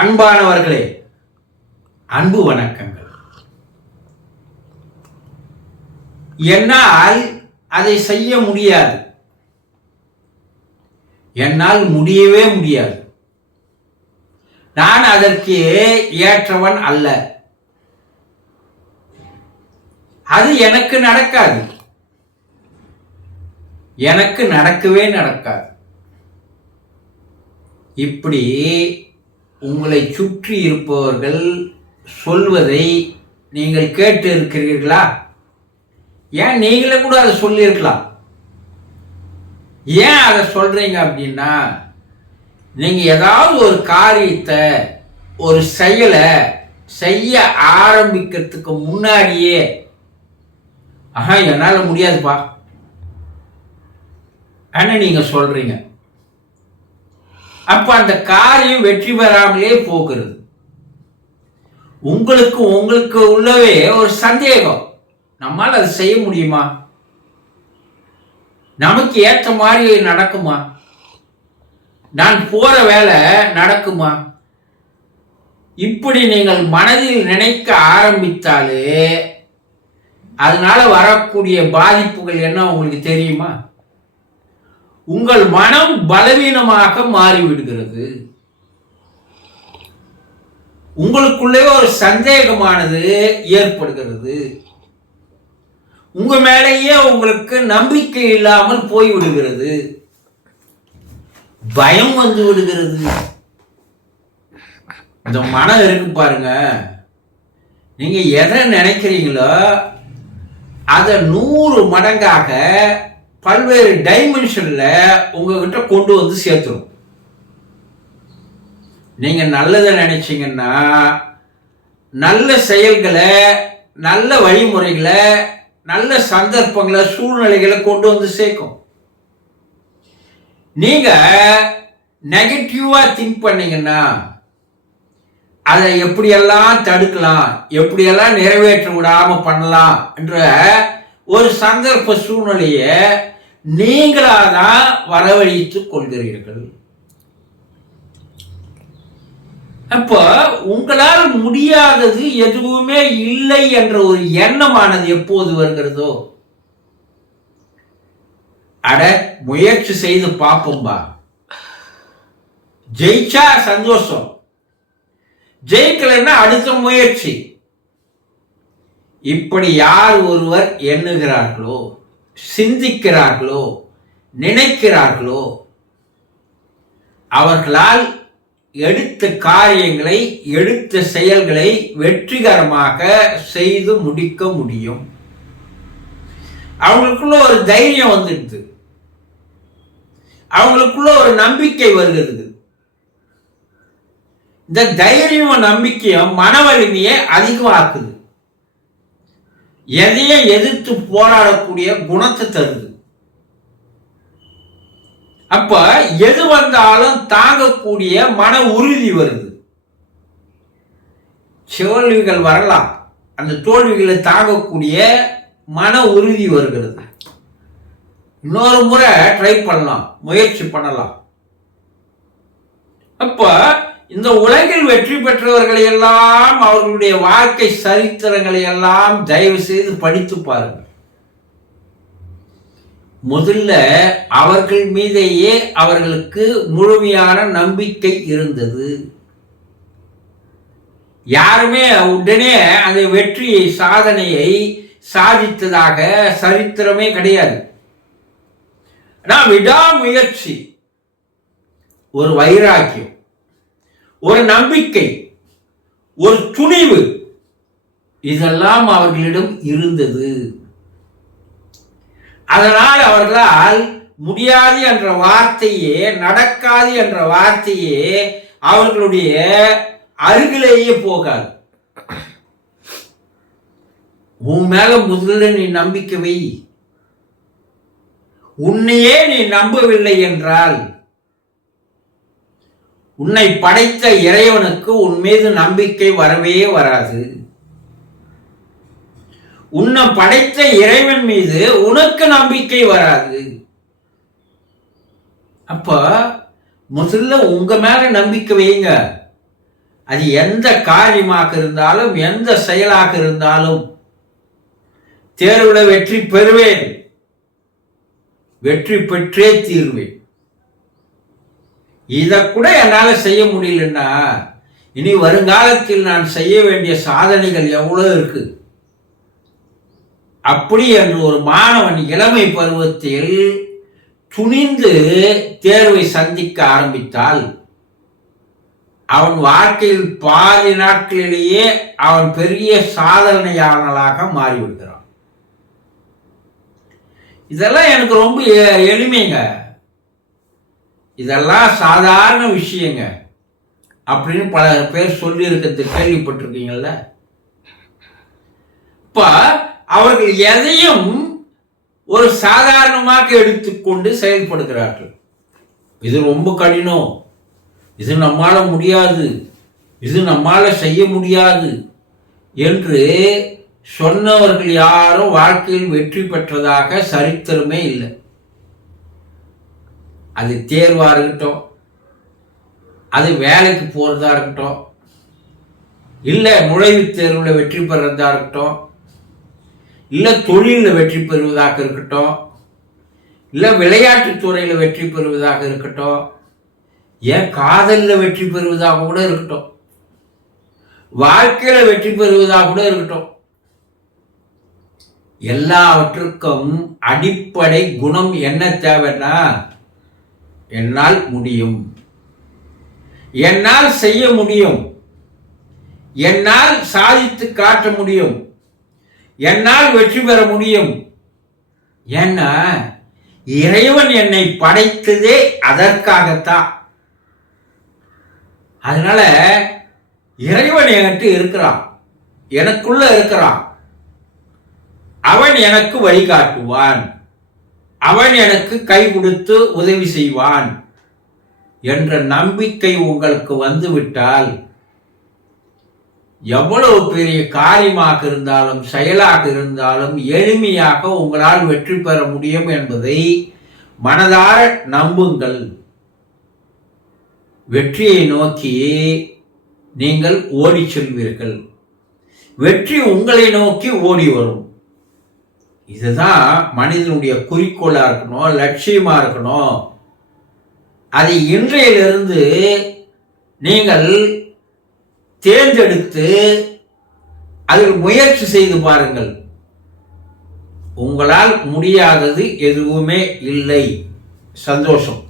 அன்பானவர்களே, அன்பு வணக்கங்கள். என்னால் அதை செய்ய முடியாது, என்னால் முடியவே முடியாது. நான் அதற்கு ஏற்றவன் அல்ல. அது எனக்கு நடக்காது, எனக்கு நடக்கவே நடக்காது. இப்படி உங்களை சுற்றி இருப்பவர்கள் சொல்வதை நீங்கள் கேட்டு இருக்கிறீர்களா? ஏன் நீங்களே கூட அதை சொல்லியிருக்கலாம். ஏன் அதை சொல்றீங்க அப்படின்னா, நீங்க ஏதாவது ஒரு காரியத்தை, ஒரு செயலை செய்ய ஆரம்பிக்கிறதுக்கு முன்னாடியே என்னால முடியாதுப்பா அப்படின்னு நீங்க சொல்றீங்க. அப்ப அந்த காரியம் வெற்றி பெறாமலே போகிறது. உங்களுக்கு உள்ளவே ஒரு சந்தேகம், நம்மால் அதை செய்ய முடியுமா? நமக்கு ஏற்ற மாதிரி நடக்குமா? நான் போற வேலை நடக்குமா? இப்படி நீங்கள் மனதில் நினைக்க ஆரம்பித்தாலே அதனால வரக்கூடிய பாதிப்புகள் என்ன உங்களுக்கு தெரியுமா? உங்கள் மனம் பலவீனமாக மாறிவிடுகிறது. உங்களுக்குள்ளே ஒரு சந்தேகமானது ஏற்படுகிறது. உங்க மேலேயே உங்களுக்கு நம்பிக்கை இல்லாமல் போய்விடுகிறது. பயம் வந்து விடுகிறது. இந்த மனம் இருக்கு பாருங்க, நீங்க எதை நினைக்கிறீங்களோ அதை 100 மடங்காக பல்வேறு டைமென்ஷன்ல உங்ககிட்ட கொண்டு வந்து சேர்த்துரும். நீங்க நல்லதை நினைச்சீங்கன்னா நல்ல செயல்களை, நல்ல வழிமுறைகளை, நல்ல சந்தர்ப்பங்களை, சூழ்நிலைகளை கொண்டு வந்து சேர்க்கும். நீங்க நெகட்டிவா திங்க் பண்ணீங்கன்னா அதை எப்படியெல்லாம் தடுக்கலாம், எப்படியெல்லாம் நிறைவேற்ற விடாம பண்ணலாம் என்ற ஒரு சந்தர்ப்ப சூழ்நிலையை நீங்களாதான் வரவழைத்துக் கொள்கிறீர்கள். அப்போ உங்களால் முடியாதது எதுவுமே இல்லை என்ற ஒரு எண்ணமானது எப்போது வருகிறதோ, அட முயற்சி செய்து பார்ப்போம்பா, ஜெயிச்சா சந்தோஷம், ஜெயிக்கலைன்னா அடுத்த முயற்சி, இப்படி யார் ஒருவர் எண்ணுகிறார்களோ, சிந்திக்கிறார்களோ, நினைக்கிறார்களோ, அவர்களால் எடுத்த காரியங்களை, எடுத்த செயல்களை வெற்றிகரமாக செய்து முடிக்க முடியும். அவங்களுக்குள்ள ஒரு தைரியம் வந்துடுது, அவங்களுக்குள்ள ஒரு நம்பிக்கை வருகிறது. இந்த தைரியம், நம்பிக்கையும் மன வலிமையை அதிகமாக்குது. எதையும் எதிர்த்து போராடக்கூடிய குணத்தை தருது. அப்ப எது வந்தாலும் தாங்கக்கூடிய மன உறுதி வருது. தோல்விகள் வரலாம், அந்த தோல்விகளை தாங்கக்கூடிய மன உறுதி வருகிறது. இன்னொரு முறை ட்ரை பண்ணலாம், முயற்சி பண்ணலாம். அப்ப இந்த உலகில் வெற்றி பெற்றவர்களை எல்லாம், அவர்களுடைய வாழ்க்கை சரித்திரங்களை எல்லாம் தயவு செய்து படித்து பாருங்கள். முதல்ல அவர்கள் மீதேயே அவர்களுக்கு முழுமையான நம்பிக்கை இருந்தது. யாருமே உடனே அந்த வெற்றியை, சாதனையை சாதித்ததாக சரித்திரமே கிடையாது. ஆனால் விடாமுயற்சி, ஒரு வைராக்கியம், ஒரு நம்பிக்கை, ஒரு துணிவு, இதெல்லாம் அவர்களிடம் இருந்தது. அதனால் அவர்களால் முடியாது என்ற வார்த்தையே, நடக்காது என்ற வார்த்தையே அவர்களுடைய அருகிலேயே போகாது. உன் மேல முதல்ல நீ நம்பிக்கை வை. உன்னையே நீ நம்பவில்லை என்றால் உன்னை படைத்த இறைவனுக்கு உன் மீது நம்பிக்கை வரவே வராது. உன்னை படைத்த இறைவன் மீது உனக்கு நம்பிக்கை வராது. அப்ப முதல்ல உங்க மேல நம்பிக்கை வைங்க. அது எந்த காரியமாக இருந்தாலும் எந்த செயலாக இருந்தாலும் தேர்வில் வெற்றி பெறுவேன், வெற்றி பெற்றே தீர்வேன். இதை கூட என்னால் செய்ய முடியலன்னா இனி வருங்காலத்தில் நான் செய்ய வேண்டிய சாதனைகள் எவ்வளவு இருக்கு. அப்படி என்று ஒரு மாணவன் இளமை பருவத்தில் துணிந்து தேர்வை சந்திக்க ஆரம்பித்தால் அவன் வாழ்க்கையில் பாதி நாட்களிலேயே அவன் பெரிய சாதனையாளனாக மாறிவிடுகிறான். இதெல்லாம் எனக்கு ரொம்ப எளிமைங்க, இதெல்லாம் சாதாரண விஷயங்க அப்படின்னு பல பேர் சொல்லி இருக்கிறது கேள்விப்பட்டிருக்கீங்கல்ல. இப்ப அவர்கள் எதையும் ஒரு சாதாரணமாக எடுத்துக்கொண்டு செயல்படுகிறார்கள். இது ரொம்ப கடினம், இது நம்மால முடியாது, இது நம்மால செய்ய முடியாது என்று சொன்னவர்கள் யாரும் வாழ்க்கையில் வெற்றி பெற்றதாக சரித்திரமே இல்லை. அது தேர்வா இருக்கட்டும், அது வேலைக்கு போறதா இருக்கட்டும், இல்லை நுழைவுத் தேர்வில் வெற்றி பெறதா இருக்கட்டும், இல்லை தொழிலில் வெற்றி பெறுவதாக இருக்கட்டும், இல்லை விளையாட்டுத் துறையில் வெற்றி பெறுவதாக இருக்கட்டும், ஏன் காதலில் வெற்றி பெறுவதாக கூட இருக்கட்டும், வாழ்க்கையில வெற்றி பெறுவதாக கூட இருக்கட்டும், எல்லாவற்றுக்கும் அடிப்படை குணம் என்ன தேவைன்னா, என்னால் முடியும், என்னால் செய்ய முடியும், என்னால் சாதித்து காட்ட முடியும், என்னால் வெற்றி பெற முடியும். ஏன்னா இறைவன் என்னை படைத்ததே அதற்காகத்தான். அதனால இறைவன் என்கிட்ட இருக்கிறான், எனக்குள்ள இருக்கிறான், அவன் எனக்கு வழிகாட்டுவான், அவன் எனக்கு கை கொடுத்து உதவி செய்வான் என்ற நம்பிக்கை உங்களுக்கு வந்துவிட்டால் எவ்வளவு பெரிய காரியமாக இருந்தாலும் செயலாக இருந்தாலும் எளிமையாக உங்களால் வெற்றி பெற முடியும் என்பதை மனதார நம்புங்கள். வெற்றியை நோக்கி நீங்கள் ஓடி செல்வீர்கள், வெற்றி உங்களை நோக்கி ஓடி வரும். இதுதான் மனிதனுடைய குறிக்கோளா இருக்கணும், லட்சியமா இருக்கணும். அதை இன்றையிலிருந்து நீங்கள் தேர்ந்தெடுத்து அதில் முயற்சி செய்து பாருங்கள். உங்களால் முடியாதது எதுவுமே இல்லை. சந்தோஷம்.